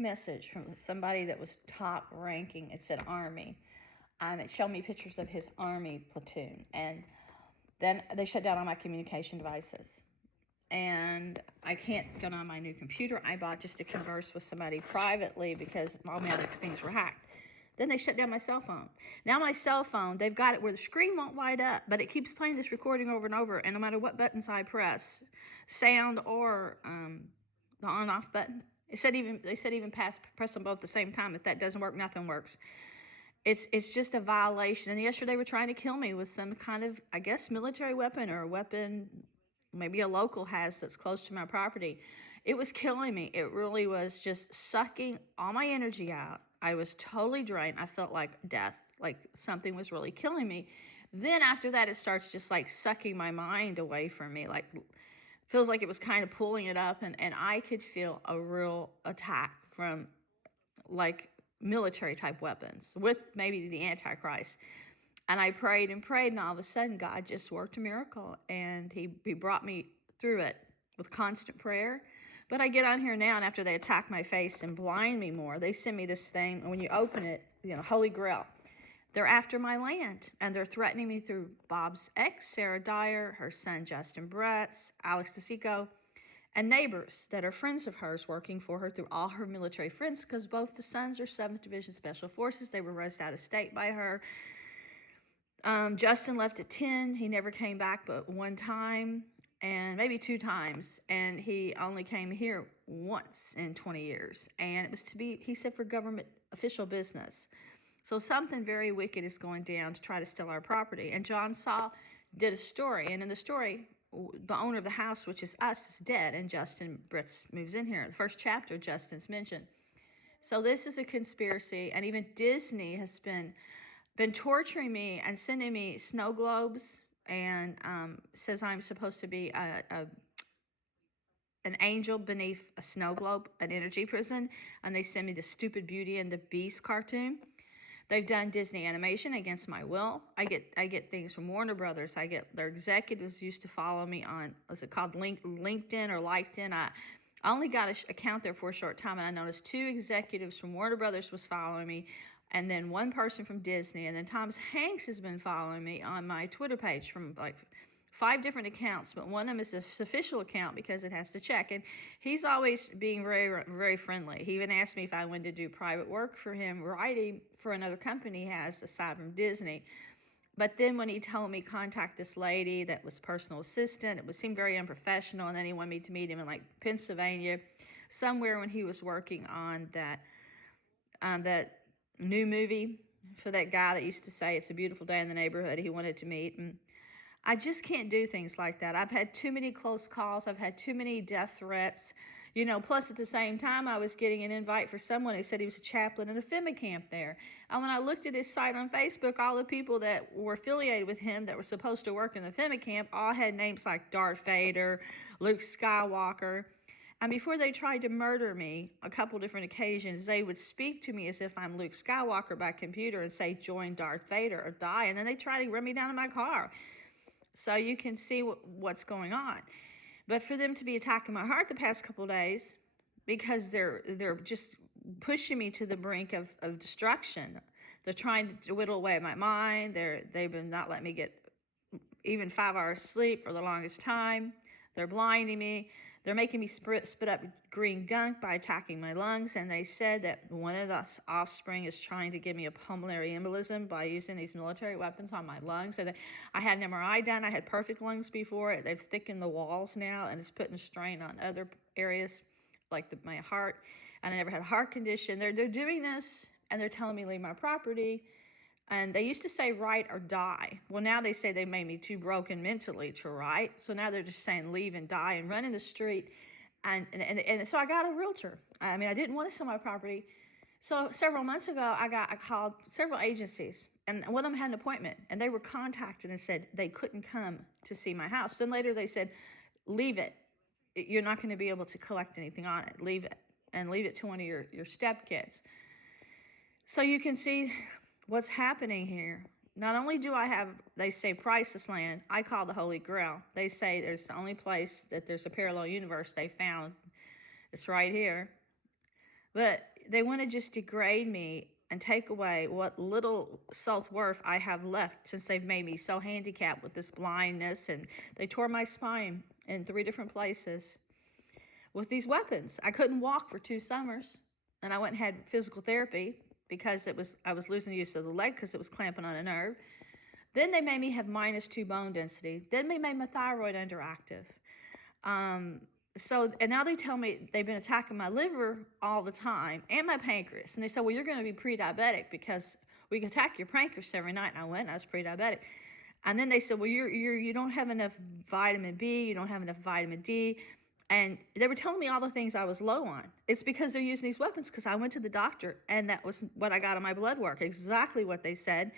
message from somebody that was top ranking. It said Army. It showed me pictures of his Army platoon. And then they shut down all my communication devices. And I can't get on my new computer I bought just to converse with somebody privately because all my other things were hacked. Then they shut down my cell phone. Now my cell phone, they've got it where the screen won't light up, but it keeps playing this recording over and over. And no matter what buttons I press, sound or the on-off button, they said even press them both at the same time. If that doesn't work, nothing works. It's just a violation. And yesterday they were trying to kill me with some kind of, I guess, military weapon or a weapon maybe a local has that's close to my property. It was killing me. It really was just sucking all my energy out. I was totally drained. I felt like death, like something was really killing me. Then after that, it starts just like sucking my mind away from me. Like feels like it was kind of pulling it up, and I could feel a real attack from like military type weapons with maybe the Antichrist. And I prayed and prayed, and all of a sudden God just worked a miracle, and he brought me through it with constant prayer. But I get on here now, and after they attack my face and blind me more, they send me this thing, and when you open it, Holy Grail. They're after my land, and they're threatening me through Bob's ex, Sarah Dyer, her son, Justin Bretz, Alex DeSico, and neighbors that are friends of hers working for her through all her military friends, because both the sons are 7th Division Special Forces. They were raised out of state by her. Justin left at 10. He never came back but one time, and maybe 2 times. And he only came here once in 20 years. And it was to be, he said, for government official business. So something very wicked is going down to try to steal our property. And John Saul did a story. And in the story, the owner of the house, which is us, is dead. And Justin Bretz moves in here. The first chapter, Justin's mentioned. So this is a conspiracy. And even Disney has been torturing me and sending me snow globes, and says I'm supposed to be an angel beneath a snow globe, an energy prison, and they send me the stupid Beauty and the Beast cartoon. They've done Disney animation against my will. I get things from Warner Brothers. I get their executives used to follow me on, what's it called, LinkedIn or LinkedIn. I only got an account there for a short time, and I noticed 2 executives from Warner Brothers was following me, and then 1 person from Disney, and then Thomas Hanks has been following me on my Twitter page from like 5 different accounts, but one of them is an official account because it has to check, and he's always being very, very friendly. He even asked me if I wanted to do private work for him, writing for another company he has aside from Disney. But then when he told me contact this lady that was personal assistant, it seemed very unprofessional, and then he wanted me to meet him in like Pennsylvania, somewhere when he was working on that new movie for that guy that used to say it's a beautiful day in the neighborhood he wanted to meet. And I just can't do things like that. I've had too many close calls. I've had too many death threats. Plus at the same time, I was getting an invite for someone who said he was a chaplain at a FEMA camp there. And when I looked at his site on Facebook, all the people that were affiliated with him that were supposed to work in the FEMA camp all had names like Darth Vader, Luke Skywalker. And before they tried to murder me a couple different occasions, they would speak to me as if I'm Luke Skywalker by computer and say, join Darth Vader or die. And then they try to run me down in my car. So you can see what's going on. But for them to be attacking my heart the past couple of days, because they're just pushing me to the brink of destruction. They're trying to whittle away my mind. They've been not letting me get even 5 hours sleep for the longest time. They're blinding me. They're making me spit up green gunk by attacking my lungs. And they said that one of the offspring is trying to give me a pulmonary embolism by using these military weapons on my lungs. So I had an MRI done. I had perfect lungs before. They've thickened the walls now, and it's putting a strain on other areas like my heart. And I never had a heart condition. They're doing this, and they're telling me leave my property. And they used to say write or die. Well, now they say they made me too broken mentally to write. So now they're just saying leave and die and run in the street. And so I got a realtor. I mean, I didn't want to sell my property. So several months ago, I called several agencies. And one of them had an appointment. And they were contacted and said they couldn't come to see my house. Then later they said, leave it. You're not going to be able to collect anything on it. Leave it. And leave it to one of your stepkids. So you can see what's happening here. Not only do I have, they say, priceless land, I call the Holy Grail. They say there's the only place that there's a parallel universe they found. It's right here. But they want to just degrade me and take away what little self-worth I have left, since they've made me so handicapped with this blindness, and they tore my spine in 3 different places with these weapons. I couldn't walk for 2 summers, and I went and had physical therapy because I was losing use of the leg because it was clamping on a nerve. Then they made me have -2 bone density. Then they made my thyroid underactive. Um, and now they tell me they've been attacking my liver all the time and my pancreas. And they said, well, you're going to be pre-diabetic because we attack your pancreas every night. And I went, and I was pre-diabetic. And then they said, well, you don't have enough vitamin B, you don't have enough vitamin D. And they were telling me all the things I was low on. It's because they're using these weapons, because I went to the doctor, and that was what I got on my blood work, exactly what they said.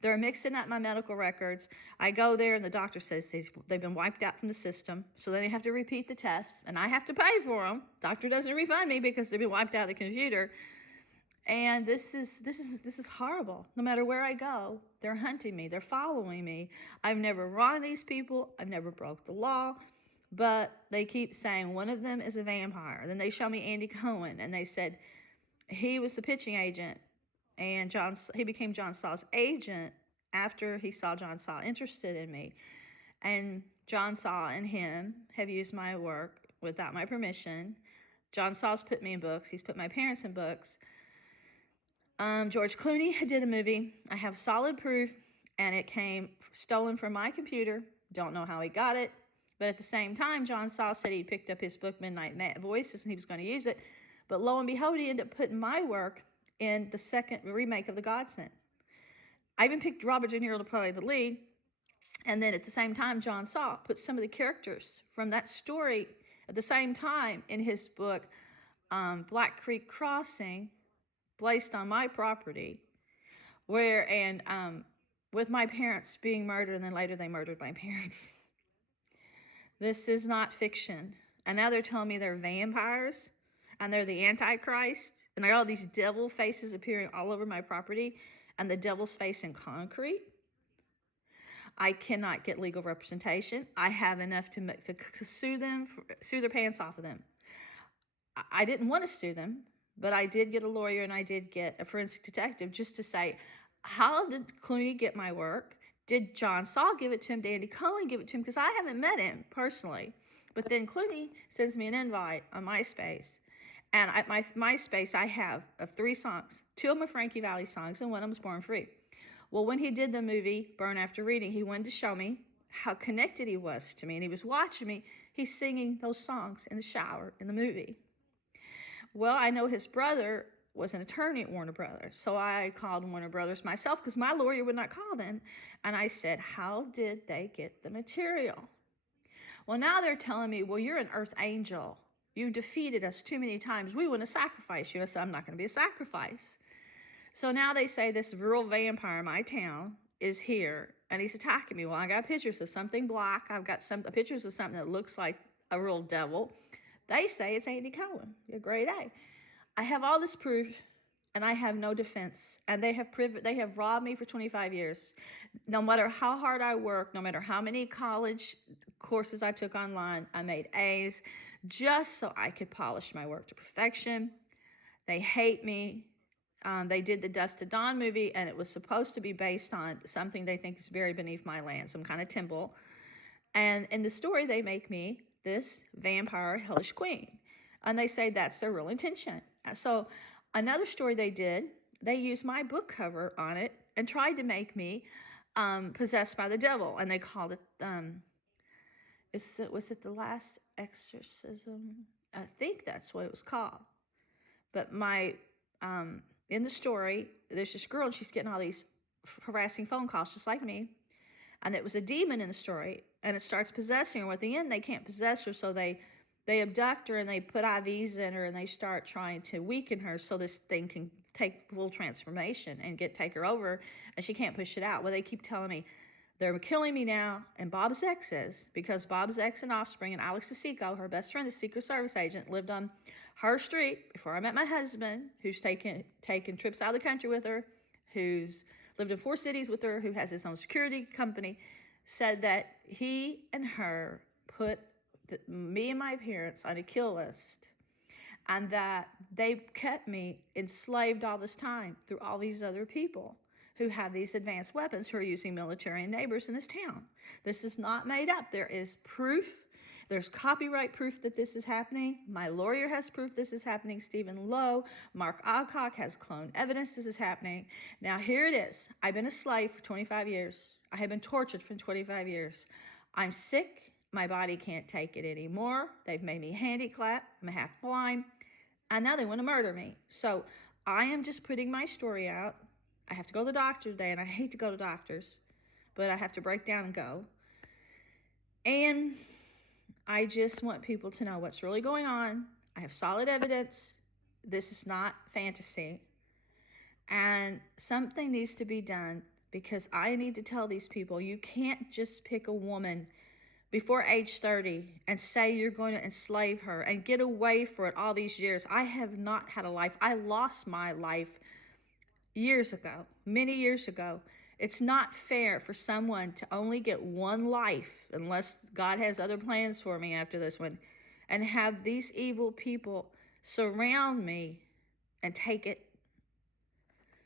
They're mixing up my medical records. I go there, and the doctor says they've been wiped out from the system, so then they have to repeat the tests, and I have to pay for them. Doctor doesn't refund me because they've been wiped out of the computer. And this is horrible. No matter where I go, they're hunting me. They're following me. I've never wronged these people. I've never broke the law. But they keep saying one of them is a vampire. Then they show me Andy Cohen, and they said he was the pitching agent, and he became John Saw's agent after he saw John Saw interested in me. And John Saw and him have used my work without my permission. John Saw's put me in books. He's put my parents in books. George Clooney did a movie. I have solid proof, and it came stolen from my computer. Don't know how he got it. But at the same time, John Saw said he picked up his book, Midnight Voices, and he was going to use it. But lo and behold, he ended up putting my work in the second remake of The Godsend. I even picked Robert De Niro to play the lead. And then at the same time, John Saw put some of the characters from that story at the same time in his book, Black Creek Crossing, placed on my property, with my parents being murdered, and then later they murdered my parents. This is not fiction. And now they're telling me they're vampires, and they're the Antichrist, and I got all these devil faces appearing all over my property, and the devil's face in concrete. I cannot get legal representation. I have enough to sue them, sue their pants off of them. I didn't want to sue them, but I did get a lawyer, and I did get a forensic detective just to say, how did Clooney get my work? Did John Saw give it to him? Did Andy Cohen give it to him? Because I haven't met him personally. But then Clooney sends me an invite on MySpace. And at my MySpace, I have 3 songs. 2 of them are Frankie Valli songs, and one of them is Born Free. Well, when he did the movie, Burn After Reading, he wanted to show me how connected he was to me. And he was watching me. He's singing those songs in the shower in the movie. Well, I know his brother was an attorney at Warner Brothers. So I called Warner Brothers myself, because my lawyer would not call them. And I said, how did they get the material? Well, now they're telling me, well, you're an earth angel. You defeated us too many times. We want to sacrifice you. I said, I'm not going to be a sacrifice. So now they say this real vampire in my town is here, and he's attacking me. Well, I got pictures of something black. I've got some pictures of something that looks like a real devil. They say it's Andy Cohen. A great A. I have all this proof, and I have no defense. And they have robbed me for 25 years. No matter how hard I worked, no matter how many college courses I took online, I made A's just so I could polish my work to perfection. They hate me. They did the Dust to Dawn movie, and it was supposed to be based on something they think is buried beneath my land, some kind of temple. And in the story, they make me this vampire hellish queen. And they say that's their real intention. So another story they did, they used my book cover on it and tried to make me possessed by the devil. And they called it, was it The Last Exorcism? I think that's what it was called. But in the story, there's this girl, and she's getting all these harassing phone calls just like me. And it was a demon in the story, and it starts possessing her. At the end, they can't possess her, so they abduct her, and they put IVs in her, and they start trying to weaken her so this thing can take full transformation and take her over, and she can't push it out. Well, they keep telling me they're killing me now, and Bob's ex is, because Bob's ex and offspring, and Alex DeSico, her best friend, a Secret Service agent, lived on her street before I met my husband, who's taken trips out of the country with her, who's lived in 4 cities with her, who has his own security company, said that he and her put me and my parents on a kill list. and that they kept me enslaved all this time through all these other people who have these advanced weapons who are using military and neighbors in this town. This is not made up. There is proof. There's copyright proof that this is happening. My lawyer has proof this is happening. Stephen Lowe, Mark Alcock has clone evidence this is happening. Now here it is. I've been a slave for 25 years. I have been tortured for 25 years. I'm sick. My body can't take it anymore. They've made me handicapped. I'm half blind. And now they want to murder me. So I am just putting my story out. I have to go to the doctor today, and I hate to go to doctors, but I have to break down and go. And I just want people to know what's really going on. I have solid evidence. This is not fantasy. And something needs to be done, because I need to tell these people, you can't just pick a woman before age 30 and say you're going to enslave her and get away for it all these years. I have not had a life. I lost my life years ago, many years ago. It's not fair for someone to only get one life, unless God has other plans for me after this one, and have these evil people surround me and take it